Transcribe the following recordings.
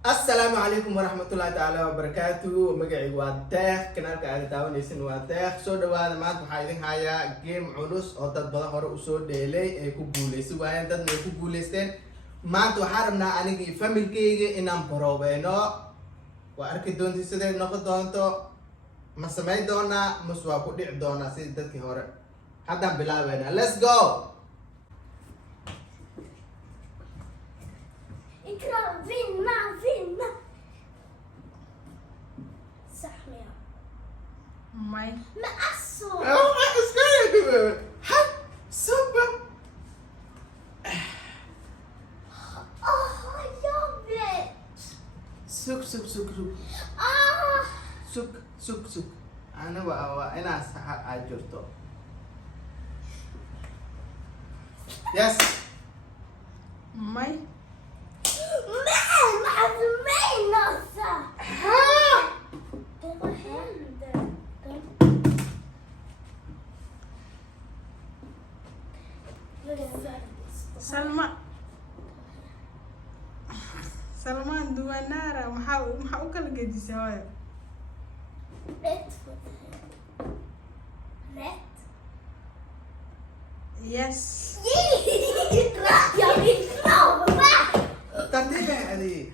السلام عليكم ورحمة الله تعالى وبركاته مقعي واتاخ كنالك على داونيسن واتاخ سو دواada maanta waxaa idin hayaa game culus oo dad badan hore usoo dheelay ay ku guuleysay waayeen dadna ay ku guuleysteen maanta waxaan rabnaa aniga iyo familkayga inaan baroobeeno waa arki doontii siday noqon doonto ma samayn doonaa mus waa ku dhici doonaa sidii dadkii hore haddaan bilaabeynaa let's go اقرأ فينا سحمية ماي مقصو حب سوبر يا بيت سوك سوك سوك سوك سوك سوك سوك أنا أجرته يس ماي من عزمين نصا سلمى سلمان دوانارا maxaa u kala gedisay hooyo yes يا بيتنا ترتيبها هذه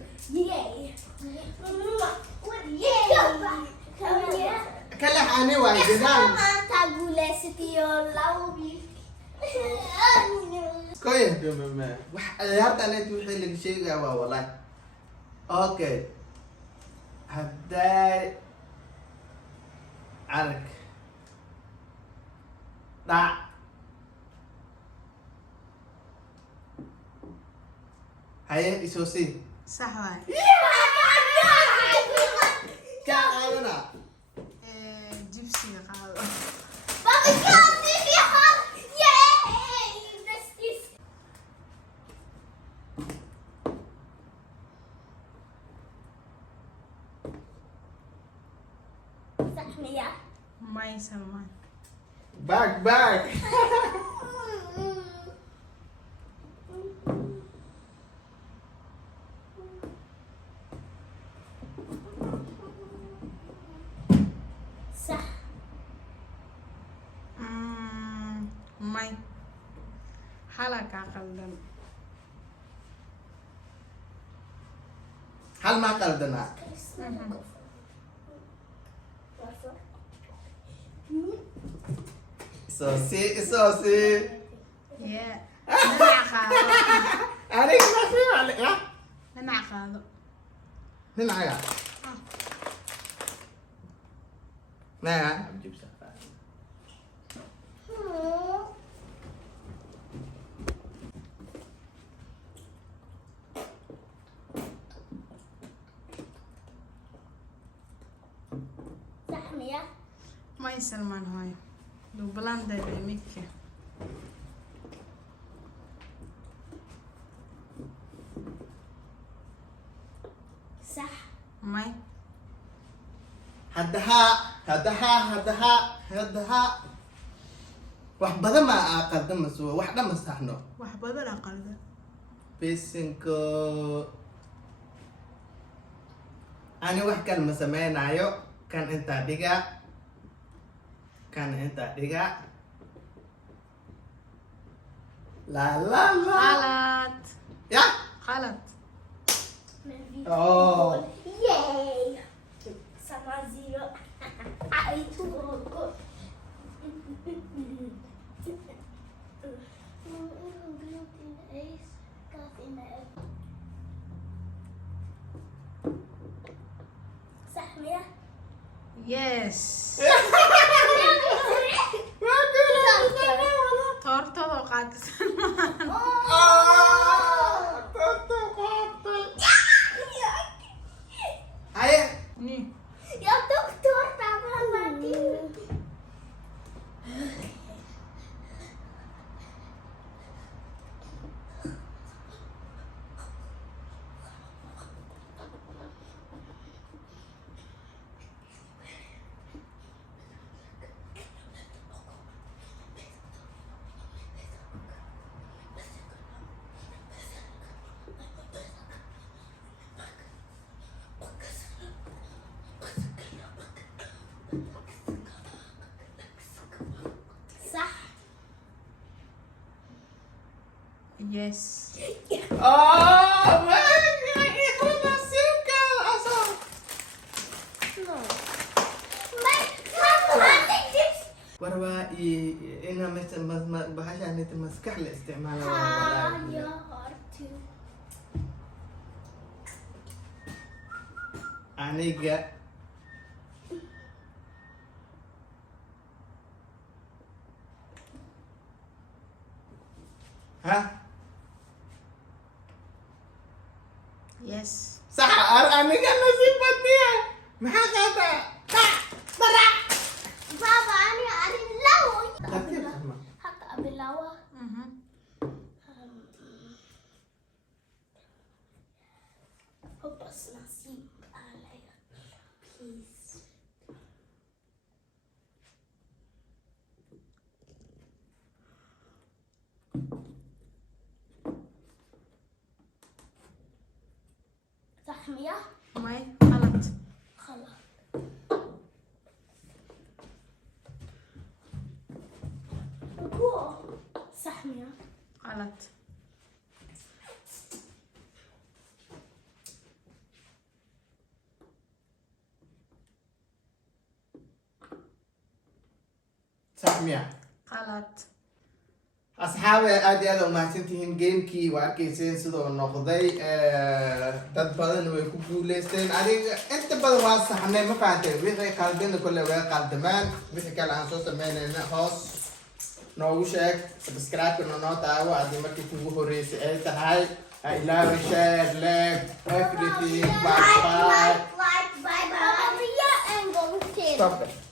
كلح أنا وايد كويس بمما عيارت أنا توحي لك شيء قوا والله أوكي هداي عرك ضع هيا إسوسي sax waay كان أنا jibsiga qaado may Salman باك صح may halaka qaldan هل ما قلدنا إسوسي yeah nanac qaado أنا ما في عليك nanac qaado نلعب نعم أجيب سفر سحمية may Salman hooyo dublanda midka صح may هدها wax badan ma aqaldan masoo wax dhan masaxno wax badan aa qaldan bisinko ani wax kale ma samaynayo kan intaa dhiga kan intaa dhiga la la la qalad ya qalad Oh. Yay! Sama zero. Itu kok. Sahmiyah. yes toortadoo qaata Salman Ayo. ni Ya dokter tambah mati. Yes. Oh, man! Ikaw na circle! Asa? No. May ate chips. Warba, ina bahasha nito maskax la isticmaala Haya hortu. aniga ha Yes. صح aniga nasiibad niya maxaa qaataa Baba ani ari lawo. tartiib sama Haka abilawa. Hoppas nasib alaya. Please. صحمية May غلط. خلاص صحمية غلط. صح miya غلط. asxaabe aad iyo aad u mahadsantihiin gamekii waa arkayseen sidoo noqday dad badan way ku guuleysteen adiga inta badan waa saxnay ma fahanteen wixii qaldina kolle way qaldamaan wixii kale aan soo sameynayna hoos noogu sheeg subscribe-na noo daawo haddii markii kugu horeysay ay tahay ha ilaawi share like everything bye bye bye bye. Baba, yeah, and go to. stop it